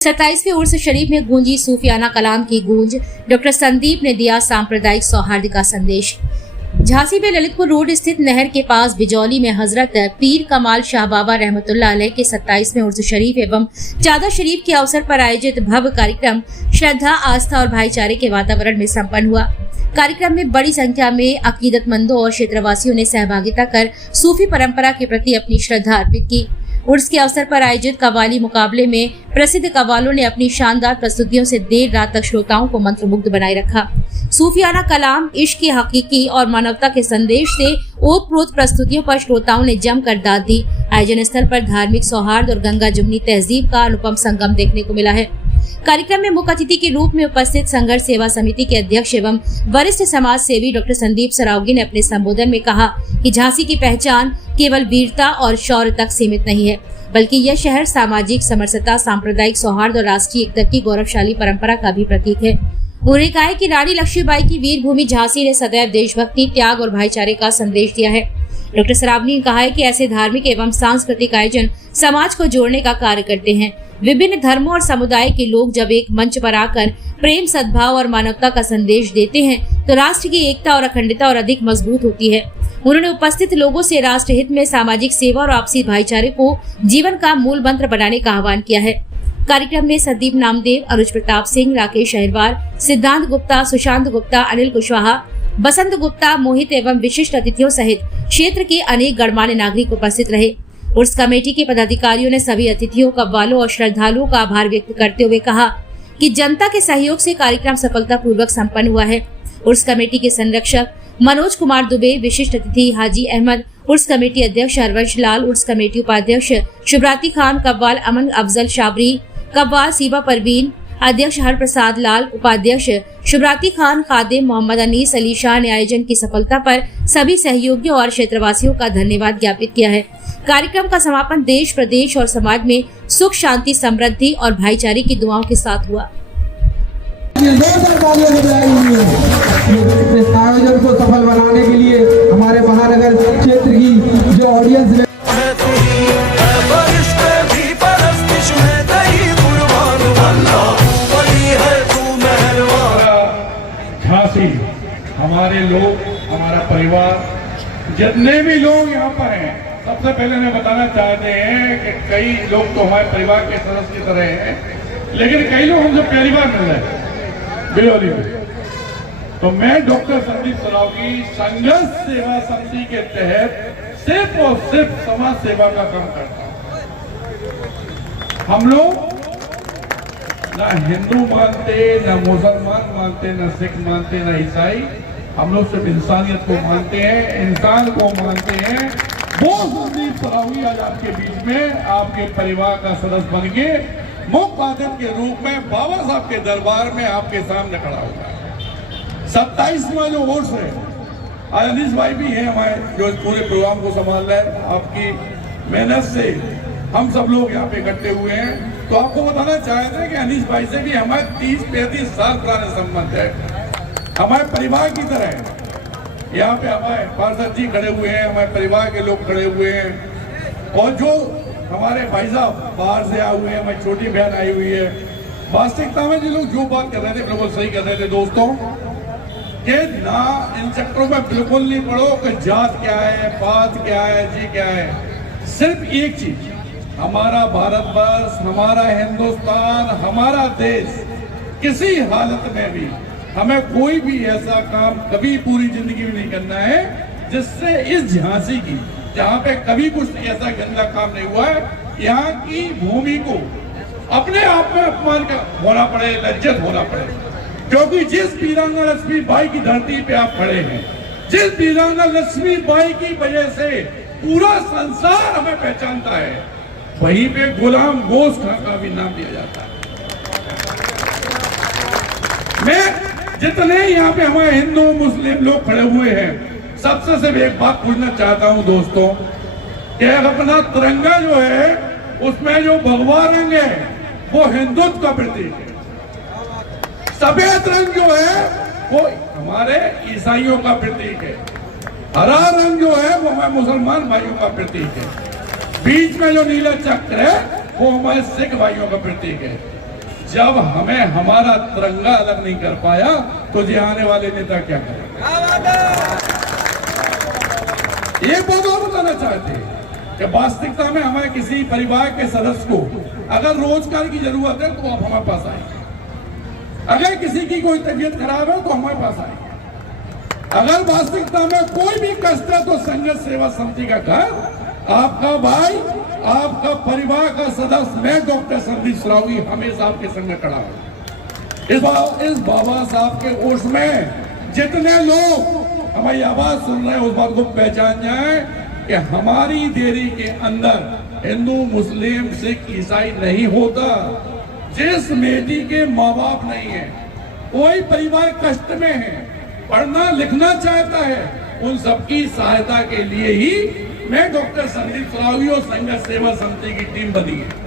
27वें उर्स शरीफ में गूंजी सूफियाना कलाम की गूंज। डॉक्टर संदीप ने दिया सांप्रदायिक सौहार्द का संदेश। झांसी में ललितपुर रोड स्थित नहर के पास बिजौली में हजरत पीर कमाल शाह बाबा रहमतुल्लाह अलैह के 27वें उर्स शरीफ एवं चादर शरीफ के अवसर पर आयोजित भव्य कार्यक्रम श्रद्धा, आस्था और भाईचारे के वातावरण में संपन्न हुआ। कार्यक्रम में बड़ी संख्या में अकीदतमंदों और क्षेत्रवासियों ने सहभागिता कर सूफी परंपरा के प्रति अपनी श्रद्धा अर्पित की। उर्स के अवसर पर आयोजित कव्वाली मुकाबले में प्रसिद्ध कव्वालों ने अपनी शानदार प्रस्तुतियों से देर रात तक श्रोताओं को मंत्रमुग्ध बनाए रखा। सूफियाना कलाम, इश्क के हकीकी और मानवता के संदेश से ओतप्रोत प्रस्तुतियों पर श्रोताओं ने जमकर दाद दी। आयोजन स्थल पर धार्मिक सौहार्द और गंगा जमुनी तहजीब का अनुपम संगम देखने को मिला है। कार्यक्रम में मुख्य अतिथि के रूप में उपस्थित संघर्ष सेवा समिति के अध्यक्ष एवं वरिष्ठ समाज सेवी डॉक्टर संदीप सरावगी ने अपने संबोधन में कहा कि झांसी की पहचान केवल वीरता और शौर्य तक सीमित नहीं है, बल्कि यह शहर सामाजिक समरसता, सांप्रदायिक सौहार्द और राष्ट्रीय एकता की गौरवशाली परंपरा का भी प्रतीक है। उन्होंने कहा है कि रानी लक्ष्मीबाई की वीर भूमि झांसी ने सदैव देशभक्ति, त्याग और भाईचारे का संदेश दिया है। डॉक्टर सरावगी ने कहा है कि ऐसे धार्मिक एवं सांस्कृतिक आयोजन समाज को जोड़ने का कार्य करते हैं। विभिन्न धर्मों और समुदाय के लोग जब एक मंच पर आकर प्रेम, सद्भाव और मानवता का संदेश देते हैं तो राष्ट्र की एकता और अखंडता और अधिक मजबूत होती है। उन्होंने उपस्थित लोगों से राष्ट्र हित में सामाजिक सेवा और आपसी भाईचारे को जीवन का मूल मंत्र बनाने का आह्वान किया है। कार्यक्रम में संदीप नामदेव, अनुज प्रताप सिंह, राकेश अहिरवार, सिद्धांत गुप्ता, सुशांत गुप्ता, अनिल कुशवाहा, बसंत गुप्ता, मोहित एवं विशिष्ट अतिथियों सहित क्षेत्र के अनेक गणमान्य नागरिक उपस्थित रहे। उर्स कमेटी के पदाधिकारियों ने सभी अतिथियों, कव्वालों और श्रद्धालुओं का आभार व्यक्त करते हुए कहा कि जनता के सहयोग से कार्यक्रम सफलतापूर्वक संपन्न हुआ है। उर्स कमेटी के संरक्षक मनोज कुमार दुबे, विशिष्ट अतिथि हाजी अहमद, उर्स कमेटी अध्यक्ष हरवंश लाल, उर्स कमेटी उपाध्यक्ष शुभराती खान, कव्वाल अमन अफजल शाबरी, कव्वाल सीबा परवीन, अध्यक्ष हरप्रसाद लाल, उपाध्यक्ष शुभराती खान, खादिम मोहम्मद अनीस अली शाह ने आयोजन की सफलता पर सभी सहयोगियों और क्षेत्रवासियों का धन्यवाद ज्ञापित किया है। कार्यक्रम का समापन देश, प्रदेश और समाज में सुख, शांति, समृद्धि और भाईचारे की दुआओं के साथ हुआ। आयोजन को सफल बनाने के लिए हमारे महानगर क्षेत्र की जो ऑडियंस झांसी, हमारे लोग, हमारा परिवार, जितने भी लोग यहाँ पर हैं, सबसे पहले मैं बताना चाहते हैं कि कई लोग तो हमारे परिवार के सदस्य की तरह हैं, लेकिन कई लोग हमसे पहली बार मिल रहे हैं बिजौली में। तो मैं डॉक्टर संदीप सरावगी संघर्ष सेवा समिति के तहत सिर्फ और सिर्फ समाज सेवा का काम करता हूं। हम लोग ना हिंदू मानते, ना मुसलमान मानते, ना सिख मानते, ना ईसाई। हम लोग सिर्फ इंसानियत को मानते हैं, इंसान को मानते हैं। वो संदीप सरावगी आज आपके बीच में, आपके परिवार का सदस्य बन के मुख्य अतिथि के रूप में बाबा साहब के दरबार में आपके सामने खड़ा होगा। 27वां जो उर्स है, अनीस भाई भी हैं हमारे जो इस पूरे प्रोग्राम को संभाल रहे हैं। आपकी मेहनत से हम सब लोग यहाँ पे इकट्ठे हुए हैं। तो आपको बताना चाहते हैं कि अनीस भाई से भी हमारे 30-35 साल पुराने संबंध है, हमारे परिवार की तरह। यहाँ पे हमारे पार्षद जी खड़े हुए हैं, हमारे परिवार के लोग खड़े हुए हैं, और जो हमारे भाई साहब बाहर से आए हुए हैं, हमारी छोटी बहन आई हुई है। वास्तविकता में जो लोग जो बात कर रहे थे बिल्कुल सही कर रहे थे दोस्तों, कि ना इन चक्करों में बिल्कुल नहीं पड़ो कि जात क्या है, पात क्या है, जी क्या है। सिर्फ एक चीज, हमारा भारतवर्ष, हमारा हिंदुस्तान, हमारा देश, किसी हालत में भी हमें कोई भी ऐसा काम कभी पूरी जिंदगी में नहीं करना है जिससे इस झांसी की, जहाँ पे कभी कुछ ऐसा गंदा काम नहीं हुआ है, यहाँ की भूमि को अपने आप में अपमान का होना पड़े, लज्जत होना पड़े। क्योंकि जिस वीरांगना लक्ष्मीबाई की धरती पे आप खड़े हैं, जिस वीरांगना लक्ष्मीबाई की वजह से पूरा संसार हमें पहचानता है, वहीं पे गुलाम गोश खां का भी नाम दिया जाता है। मैं जितने यहाँ पे हमारे हिंदू मुस्लिम लोग खड़े हुए हैं, सबसे सिर्फ एक बात पूछना चाहता हूं दोस्तों, कि अपना तिरंगा जो है उसमें जो भगवा रंग है वो हिंदुत्व का प्रतीक है। सफेद रंग जो है वो हमारे ईसाइयों का प्रतीक है। हरा रंग जो है वो हमारे मुसलमान भाइयों का प्रतीक है। बीच में जो नीला चक्र है वो हमारे सिख भाइयों का प्रतीक है। जब हमें हमारा तिरंगा अलग नहीं कर पाया तो ये आने वाले नेता क्या करेंगे? ये बात और बताना चाहते हैं कि वास्तविकता में हमें किसी परिवार के सदस्य को अगर रोजगार की जरूरत है तो आप हमारे पास आए। अगर किसी की कोई तबीयत खराब है तो हमारे पास आए। अगर वास्तविकता में कोई भी कष्ट है तो संघर्ष सेवा समिति का घर, आपका भाई, आपका परिवार का सदस्य, मैं डॉक्टर संदीप सरावगी हमेशा आपके संग खड़ा हूं। इस बाबा साहब के ओर में जितने लोग हमारी आवाज सुन रहे हैं उस बात को पहचान जाए कि हमारी देरी के अंदर हिंदू, मुस्लिम, सिख, ईसाई नहीं होता। जिस बेटी के माँ बाप नहीं है, कोई परिवार कष्ट में है, पढ़ना लिखना चाहता है, उन सबकी सहायता के लिए ही मैं डॉक्टर संदीप सरावगी और संघर्ष सेवा समिति की टीम बनी है।